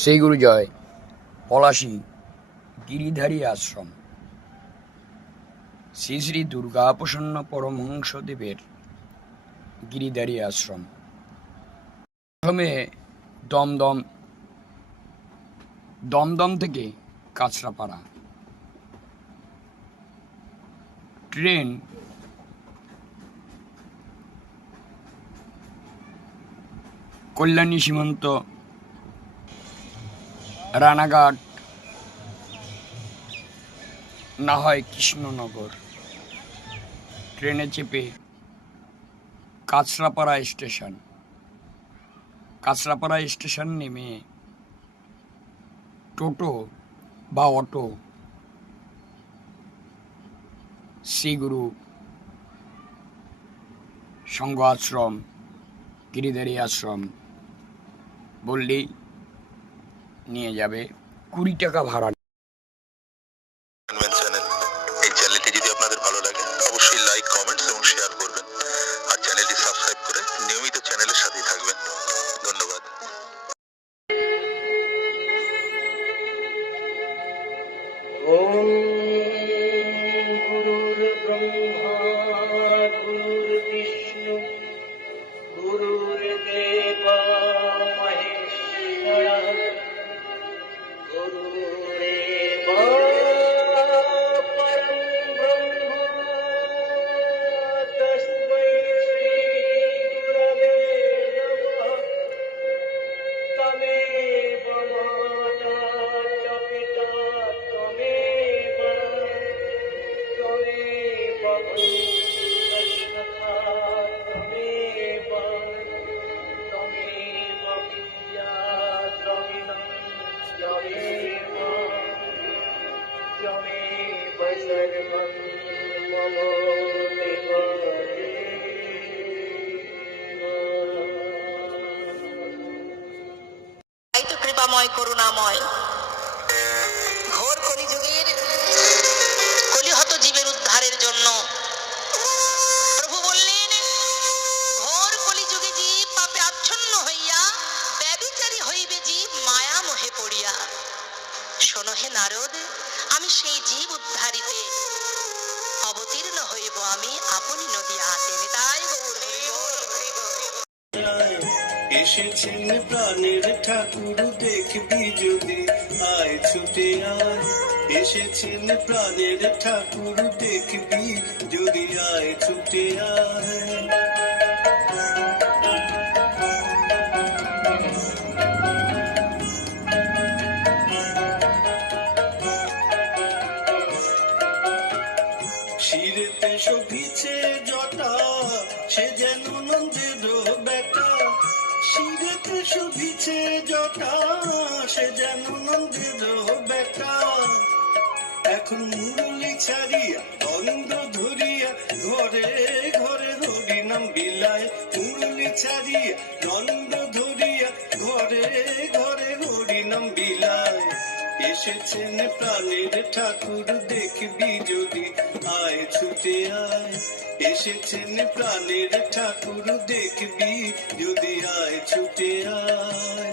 শ্রী গুরুজয় পলাশী গিরিধারী আশ্রম, শ্রী শ্রী দুর্গা প্রসন্ন পরমহংসদেবের গিরিধারী আশ্রম। প্রথমে দমদম থেকে কাঁচরাপাড়া ট্রেন কল্যাণী সীমান্ত, রানাঘাট, না হয় কৃষ্ণনগর। ট্রেনে চেপে কাঁচরাপাড়া স্টেশন নেমে টোটো বা অটো শ্রীগুরু সংঘ আশ্রম, গিরিধারী আশ্রম বললেই নিয়ে যাবে। 20 টাকা ভাড়া। এই চ্যানেলটি যদি আপনাদের ভালো লাগে অবশ্যই লাইক, কমেন্টস এবং শেয়ার করবেন, আর চ্যানেলটি সাবস্ক্রাইব করে নিয়মিত চ্যানেলের সাথেই থাকবেন। ধন্যবাদ। ওম গুরুর ব্রহ্মা গুরুর্বিষ্ণু গুরুর্দেবা মহেশ্বরঃ গুরুরেবা পরম ব্রহ্ম তস্मै শ্রী গুরবে নমঃ। তমেব মাতা চ পিতা ত্বমেব বন্ধুঃ ত্বমেব বিদ্যা দ্রবিণং ত্বমেব সর্বং মম দেব কৃপাময় করুণাময় ঘোর কলিযুগের কলিহত জীবের উদ্ধারের জন্য প্রভু বললেন, ঘোর কলিযুগে জীব পাপে আচ্ছন্ন হইয়া ব্যভিচারী হইবে জীব মায়া মোহে পড়িয়া। শোনো হে নারদ, আমি সেই জীব উদ্ধারিতে অবতীর্ণ হইব আমি আপনি নদী হাতে। তাই এসেছেন প্রাণের ঠাকুর দেখবি যদি আয় ছুটে আয়। এসেছেন প্রাণের ঠাকুর দেখবি যদি আয় ছুটে আয়। শিরেতে শোভিছে জটা, সে যেন নন্দের বেটা। শিরেতে শোভিছে জটা, সে যেন নন্দের বেটা। এখন মুরলি ছাড়িয়া দণ্ড ধরিয়া ঘরে ঘরে হরি নাম বিলায়। মুরলি ছাড়িয়া দণ্ড ধরিয়া ঘরে ঘরে হরি নাম বিলায়। এসেছেন প্রাণের ঠাকুর দেখবি যদি আয় ছুটে আয়। এসেছেন প্রাণের ঠাকুর দেখবি যদি আয় ছুটে আয়।